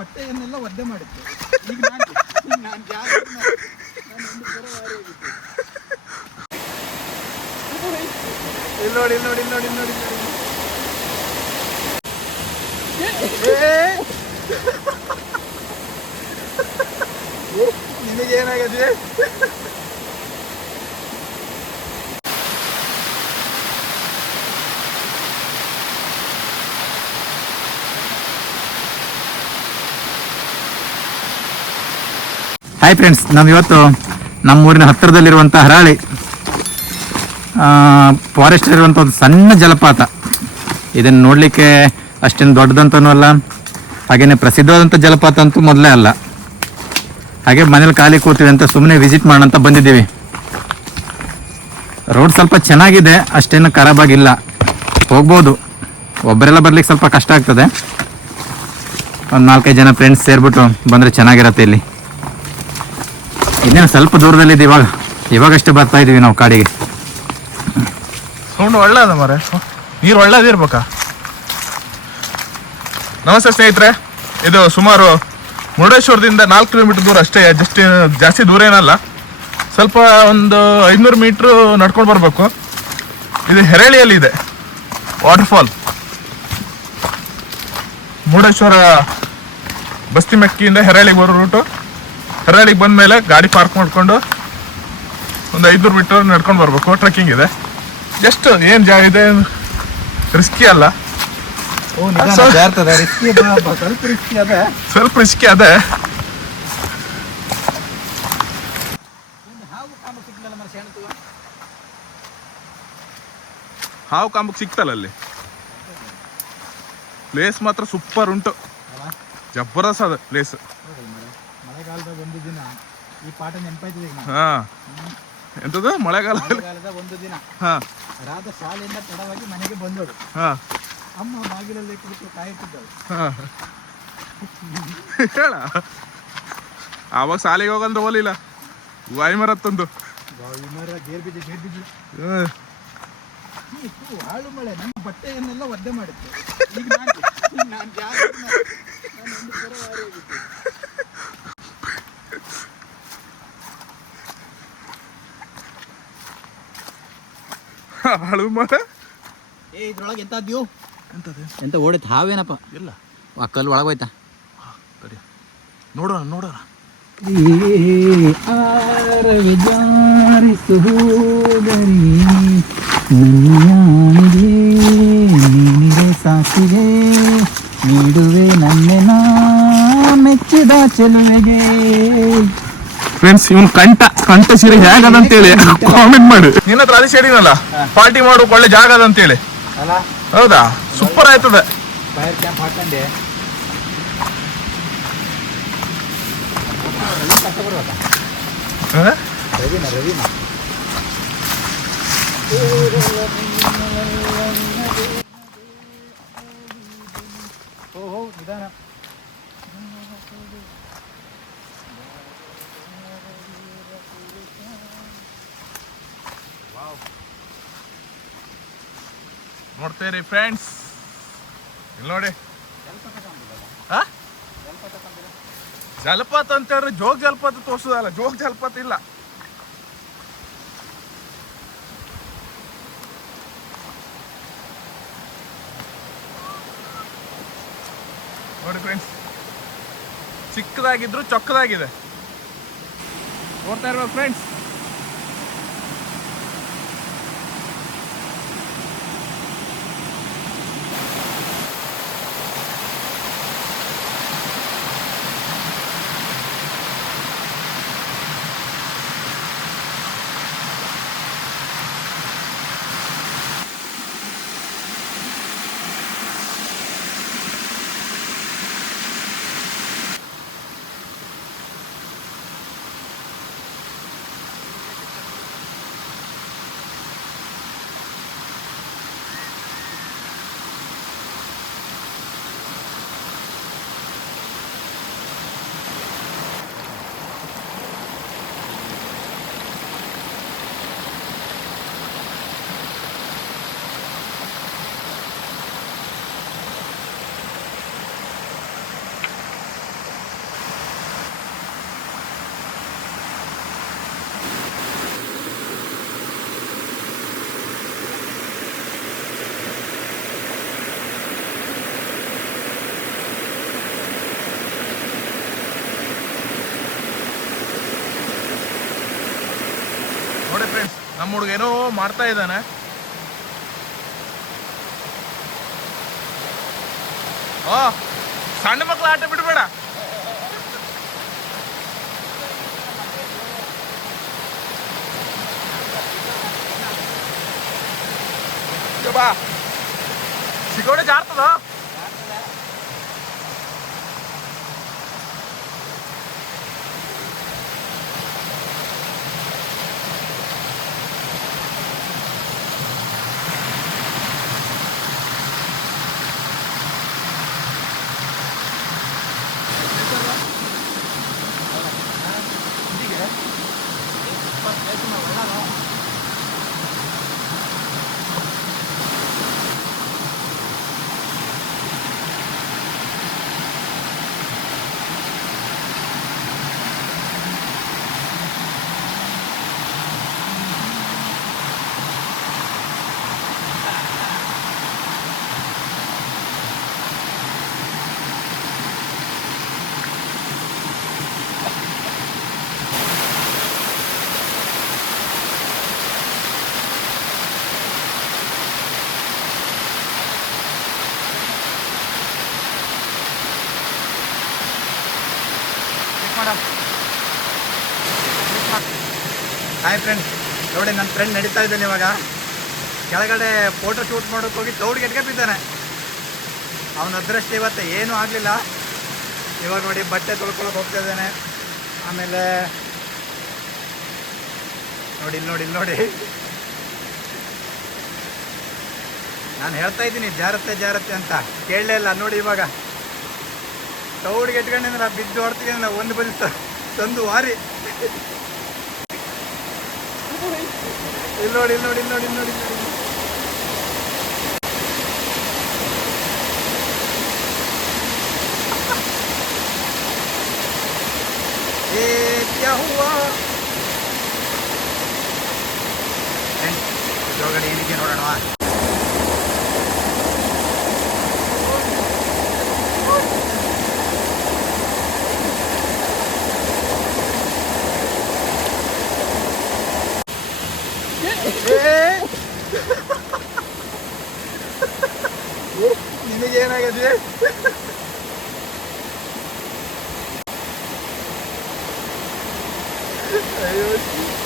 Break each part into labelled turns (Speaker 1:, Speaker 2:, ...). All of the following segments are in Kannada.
Speaker 1: ಬಟ್ಟೆಯನ್ನೆಲ್ಲ ಒದ್ದೆ ಮಾಡಿತ್ತು ಈಗ ನಾನು ನಾನು ಜಾಗ ನಾನು ಒಂದು ಪರವಾರಿಯಾಗಿತ್ತು.
Speaker 2: ಇಲ್ಲಿ ನೋಡಿ ಇಲ್ಲಿ ನೋಡಿ ಇಲ್ಲಿ ನೋಡಿ ಇಲ್ಲಿ ನೋಡಿ ಇಲ್ಲಿ ನೋಡಿ. ನಿನಗೇನಾಗದೆ
Speaker 3: ಹಾಯ್ ಫ್ರೆಂಡ್ಸ್ ನಾವು ಇವತ್ತು ನಮ್ಮೂರಿನ ಹತ್ತಿರದಲ್ಲಿರುವಂಥ ಹರಾಳಿ ಫಾರೆಸ್ಟ್ ಇರುವಂಥ ಒಂದು ಸಣ್ಣ ಜಲಪಾತ. ಇದನ್ನು ನೋಡಲಿಕ್ಕೆ ಅಷ್ಟೇನು ದೊಡ್ಡದಂತನೂ ಅಲ್ಲ ಹಾಗೆಯೇ ಪ್ರಸಿದ್ಧವಾದಂಥ ಜಲಪಾತ ಅಂತೂ ಮೊದಲೇ ಅಲ್ಲ. ಹಾಗೆ ಮನೇಲಿ ಖಾಲಿ ಕೂತೀವಿ ಅಂತ ಸುಮ್ಮನೆ ವಿಸಿಟ್ ಮಾಡೋಣ ಬಂದಿದ್ದೀವಿ. ರೋಡ್ ಸ್ವಲ್ಪ ಚೆನ್ನಾಗಿದೆ, ಅಷ್ಟೇನು ಖರಾಬಾಗಿಲ್ಲ ಹೋಗ್ಬೋದು. ಒಬ್ಬರೆಲ್ಲ ಬರ್ಲಿಕ್ಕೆ ಸ್ವಲ್ಪ ಕಷ್ಟ ಆಗ್ತದೆ. ಒಂದು ನಾಲ್ಕೈದು ಜನ ಫ್ರೆಂಡ್ಸ್ ಸೇರಿಬಿಟ್ಟು ಬಂದರೆ ಚೆನ್ನಾಗಿರತ್ತೆ ಇಲ್ಲಿ. ಇನ್ನೇನು ಸ್ವಲ್ಪ ದೂರದಲ್ಲಿದೆ ಇವಾಗ. ಇವಾಗಷ್ಟೇ ಬರ್ತಾ ಇದೀವಿ ನಾವು ಕಾಡಿಗೆ.
Speaker 2: ಸೌಂಡ್ ಒಳ್ಳೇದ ಮರೆ ನೀರು ಒಳ್ಳೇದಿರ್ಬೇಕಾ ನಮಸ್ತೆ ಸ್ನೇಹಿತರೆ, ಇದು ಸುಮಾರು ಮುರುಡೇಶ್ವರದಿಂದ ನಾಲ್ಕು ಕಿಲೋಮೀಟರ್ ದೂರ ಅಷ್ಟೇ ಜಸ್ಟ್ ಜಾಸ್ತಿ ದೂರ ಏನಲ್ಲ. ಸ್ವಲ್ಪ ಒಂದು ಐನೂರು ಮೀಟ್ರು ನಡ್ಕೊಂಡು ಬರಬೇಕು. ಇದು ಹೆರಳಿಯಲ್ಲಿ ಇದೆ. ವಾಟರ್ಫಾಲ್ ಮುರುಡೇಶ್ವರ ಬಸ್ತಿ ಮೆಕ್ಕಿಯಿಂದ ಹೆರಳಿಗೆ ಬರೋ ರೂಟು ಹೆರಳಿಗೆ ಬಂದಮೇಲೆ ಗಾಡಿ ಪಾರ್ಕ್ ಮಾಡಿಕೊಂಡು ಒಂದು ಐದುನೂರು ಮೀಟರ್ ನಡ್ಕೊಂಡು ಬರಬೇಕು. ಟ್ರೆಕ್ಕಿಂಗ್ ಇದೆ. ಜಸ್ಟ್ ಏನು ಜಾಗ ಇದೆ ರಿಸ್ಕಿ ಅಲ್ಲ.
Speaker 1: ಸ್ವಲ್ಪ ರಿಸ್ಕಿ ಅದ. ಹಾವು
Speaker 2: ಕಾಂಬಕ್ಕೆ ಸಿಕ್ತಲ್ಲ ಅಲ್ಲಿ. ಪ್ಲೇಸ್ ಮಾತ್ರ ಸೂಪರ್ ಉಂಟು. ಜಬರ್ದಸ್ತ್ ಅದ ಪ್ಲೇಸ್
Speaker 1: ಹೌದಲ್ಲ ಮರ ಮಳೆಗಾಲದ ಒಂದು ದಿನ ಈ ಪಾಠ ನೆನಪಾಯ್ತದೆ ಈಗ
Speaker 2: ಹಾ. ಎಂತದು? ಮಳೆಗಾಲದಲ್ಲಿ
Speaker 1: ಮಳೆಗಾಲದ ಒಂದು ದಿನ.
Speaker 2: ಹಾ.
Speaker 1: ರಾಧ ಶಾಲೆಯಿಂದ ತಡವಾಗಿ ಮನೆಗೆ ಬಂದಳು
Speaker 2: ಹಾ.
Speaker 1: ಅಮ್ಮ ಬಾಗಿಲಲ್ಲಿ ಕುಳಿತು ಕಾಯುತ್ತಿದ್ದಳು.
Speaker 2: ಹಾ. ಹೇಳ. ಆವಾಗ ಶಾಲೆಗೆ ಹೋಗಂದ್ರೆ ಹೋಲಿಲ್ಲ ವಾಯುಮರ ತಂದು.
Speaker 1: ವಾಯುಮರ ಮರ ಗೇರ್ ಬಿದ್ದು ಗೇರ್ ಬಿದ್ದು. ಇಷ್ಟು ಹಾಳು ಮಳೆ. ನಮ್ಮ ಬಟ್ಟೆಯನ್ನೆಲ್ಲ ಒದ್ದೆ ಮಾಡಿತ್ತು. ಈಗ ನಾನು ನಾನು ನಾನು ಒಂದು
Speaker 2: ಹಾಳು ಮರ
Speaker 1: ಏ ಇದ್ರೊಳಗೆ ಎಂತ ಅದ್ಯೋ
Speaker 2: ಎಂತದೆ
Speaker 1: ಎಂತ ಓಡಿತ್ತು ಹಾವೇನಪ್ಪ?
Speaker 2: ಇಲ್ಲ.
Speaker 1: ಆ ಕಲ್ಲು ಒಳಗೋಯ್ತಾ?
Speaker 2: ತಡಿ ನೋಡೋಣ ನೋಡೋಣ.
Speaker 1: ಸಾಕಿಗೆ ನೀಡುವೆ ನನ್ನೆನ ಮೆಚ್ಚಿದ ಚೆಲುವೆಗೆ.
Speaker 2: ಫ್ರೆಂಡ್ಸ್ ಇವನ್ ಕಂಠ ಕಂಠ ಸೀರೆ ಹೇಗದ ಅಂತೇಳಿ ಕಾಮೆಂಟ್ ಮಾಡಿ. ನಿನ್ನ ಹತ್ರ ಅದೇ ಹೇಳಿನಲ್ಲ ಪಾರ್ಟಿ ಮಾಡೋಕೆ ಒಳ್ಳೆ ಜಾಗ ಅದ ಅಂತ
Speaker 1: ಹೇಳಿ
Speaker 2: ಹೌದಾ? ಸೂಪರ್ ಆಯ್ತದೆ.
Speaker 1: ಓಹೋ ನಿಧಾನ.
Speaker 2: ನೋಡ್ತೇರಿ ಫ್ರೆಂಡ್ಸ್ ಇಲ್ಲಿ ನೋಡಿ? ಜಲಪಾತ ಅಂತ ಹೇಳಿದ್ರೆ ಜೋಗ್ ಜಲಪಾತ ತೋರ್ಸೋದಲ್ಲ, ಜೋಗ ಜಲಪಾತ ಇಲ್ಲ. ನೋಡಿ ಫ್ರೆಂಡ್ಸ್ ಚಿಕ್ಕದಾಗಿದ್ರು ಚೊಕ್ಕದಾಗಿದೆ. ನೋಡ್ತಾ ಇರ್ಬೋದು ಫ್ರೆಂಡ್ಸ್ ನಮ್ಮ ಹುಡುಗ ಏನೋ ಮಾಡ್ತಾ ಇದ್ದಾನೆ. ಓ ಸಣ್ಣ ಮಕ್ಳು ಆಟ ಬಿಡಬೇಡ. ಬಾ. ಸಿಗೋಡೆ ಜಾರ್ತದ?
Speaker 1: ಹಾಯ್ ಫ್ರೆಂಡ್ ನೋಡಿ ನನ್ನ ಫ್ರೆಂಡ್ ನಡೀತಾ ಇದ್ದಾನೆ ಇವಾಗ. ಕೆಳಗಡೆ ಫೋಟೋ ಶೂಟ್ ಮಾಡೋಕೆ ಹೋಗಿ ದೌಡಿಗೆ ಎಟ್ಕೆ ಬಿದ್ದಾನೆ ಅವನ ಅದೃಷ್ಟ ಇವತ್ತು ಏನೂ ಆಗಲಿಲ್ಲ. ಇವಾಗ ನೋಡಿ ಬಟ್ಟೆ ತೊಳ್ಕೊಳಕ್ಕೆ ಹೋಗ್ತಾ ಇದ್ದಾನೆ. ಆಮೇಲೆ ನೋಡಿ, ಇಲ್ಲಿ ನೋಡಿ ಇಲ್ಲಿ ನೋಡಿ. ನಾನು ಹೇಳ್ತಾ ಇದ್ದೀನಿ, ಜಾರತ್ತೆ ಜಾರತ್ತೆ ಅಂತ. ಕೇಳಲೇ ಇಲ್ಲ, ನೋಡಿ ಇವಾಗ. ದೌಡಿಗೆ ಇಟ್ಕೊಂಡಿದ್ರೆ ಬಿದ್ದು ಹೊಡ್ತಿದ್ದೀನಿ ಒಂದು ಬಲಿ ತ- ತಂದು ವಾರಿ ಇಲ್ಲಿ ನೋಡಿ ಇಲ್ಲಿ ನೋಡಿ ಇಲ್ಲಿ ನೋಡಿ ಇಲ್ಲಿ ನೋಡಿ ಇಲ್ಲಿ ನೋಡಿ. ಏ ಕ್ಯಾ ಹುವಾ ಫ್ರೆಂಡ್ಸ್, ಇದ್ರೊಳಗಡೆ ಏನಿದೆ ನೋಡೋಣ 예? 니네 개 하나 가지? 아유, 씨.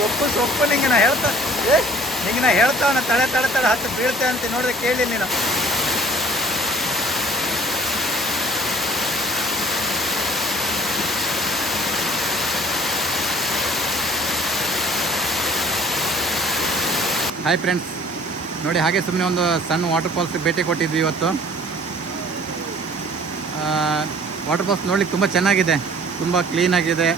Speaker 1: ಸೊಪ್ಪು ಸೊಪ್ಪು ನಿಂಗೆ ನಾ ಹೇಳ್ತಾ ಏ, ನಿಂಗೆ ನಾ ಹೇಳ್ತಾವನ ತಳೆ ತಳೆ ತಳೆ ಹತ್ತು ಬೀಳ್ತೆ ಅಂತ ನೋಡಿದ್ರೆ ಕೇಳಿ ನೀನು. ಹಾಯ್ ಫ್ರೆಂಡ್ಸ್ ನೋಡಿ ಹಾಗೆ ಸುಮ್ಮನೆ ಒಂದು ಸಣ್ಣ ವಾಟರ್ ಫಾಲ್ಸ್ ಭೇಟಿ ಕೊಟ್ಟಿದ್ವಿ ಇವತ್ತು. ವಾಟರ್ ಫಾಲ್ಸ್ ನೋಡ್ಲಿಕ್ಕೆ ತುಂಬ ಚೆನ್ನಾಗಿದೆ. ತುಂಬ ಕ್ಲೀನಾಗಿದೆ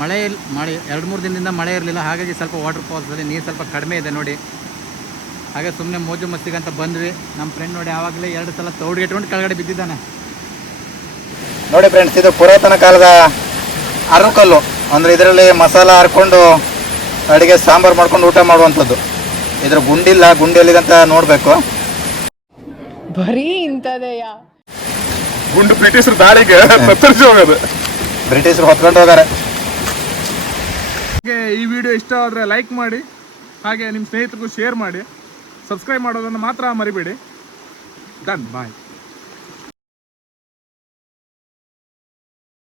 Speaker 1: ಮಳೆ ಮಳೆ ಎರಡು ಮೂರು ದಿನದಿಂದ ಮಳೆ ಇರಲಿಲ್ಲ ಹಾಗಾಗಿ ಸ್ವಲ್ಪ ವಾಟರ್ ಫಾಲ್ಸಲ್ಲಿ ನೀರು ಸ್ವಲ್ಪ ಕಡಿಮೆ ಇದೆ ನೋಡಿ. ಹಾಗೆ ಸುಮ್ಮನೆ ಮೋಜು ಮಸ್ತಿಗಂತ ಅಂತ ಬಂದ್ವಿ. ನಮ್ಮ ಫ್ರೆಂಡ್ ನೋಡಿ ಆವಾಗಲೇ ಎರಡು ಸಲ ತೌಡಿಗೆ ಇಟ್ಕೊಂಡು ಕೆಳಗಡೆ ಬಿದ್ದಿದ್ದಾನೆ. ನೋಡಿ ಫ್ರೆಂಡ್ಸ್ ಇದು ಪುರಾತನ ಕಾಲದ ಅರಕಲ್ಲು ಅಂದರೆ ಇದರಲ್ಲಿ ಮಸಾಲ ಹರ್ಕೊಂಡು ಅಡುಗೆ ಸಾಂಬಾರು ಮಾಡ್ಕೊಂಡು ಊಟ ಮಾಡುವಂಥದ್ದು. ಇದ್ರ ಗುಂಡಿಲ್ಲ ಗುಂಡಿ ಎಲ್ಲಿದಂತ ನೋಡಬೇಕು.
Speaker 4: ಬರೀ ಇಂಥದೆಯ?
Speaker 2: ಗುಂಡು ಬ್ರಿಟಿಷರು ದಾಳಿಗೆ ತತ್ತರಿಸಿ ಹೋಗೋದು.
Speaker 1: ಬ್ರಿಟಿಷರು ಹೊತ್ಕೊಂಡು ಹೋಗಾರೆ.
Speaker 2: ಹಾಗೆ ಈ ವಿಡಿಯೋ ಇಷ್ಟ ಆದರೆ ಲೈಕ್ ಮಾಡಿ, ಹಾಗೆ ನಿಮ್ಮ ಸ್ನೇಹಿತರಿಗೂ ಶೇರ್ ಮಾಡಿ ಸಬ್ಸ್ಕ್ರೈಬ್ ಮಾಡೋದನ್ನು ಮಾತ್ರ ಮರಿಬೇಡಿ. Done bye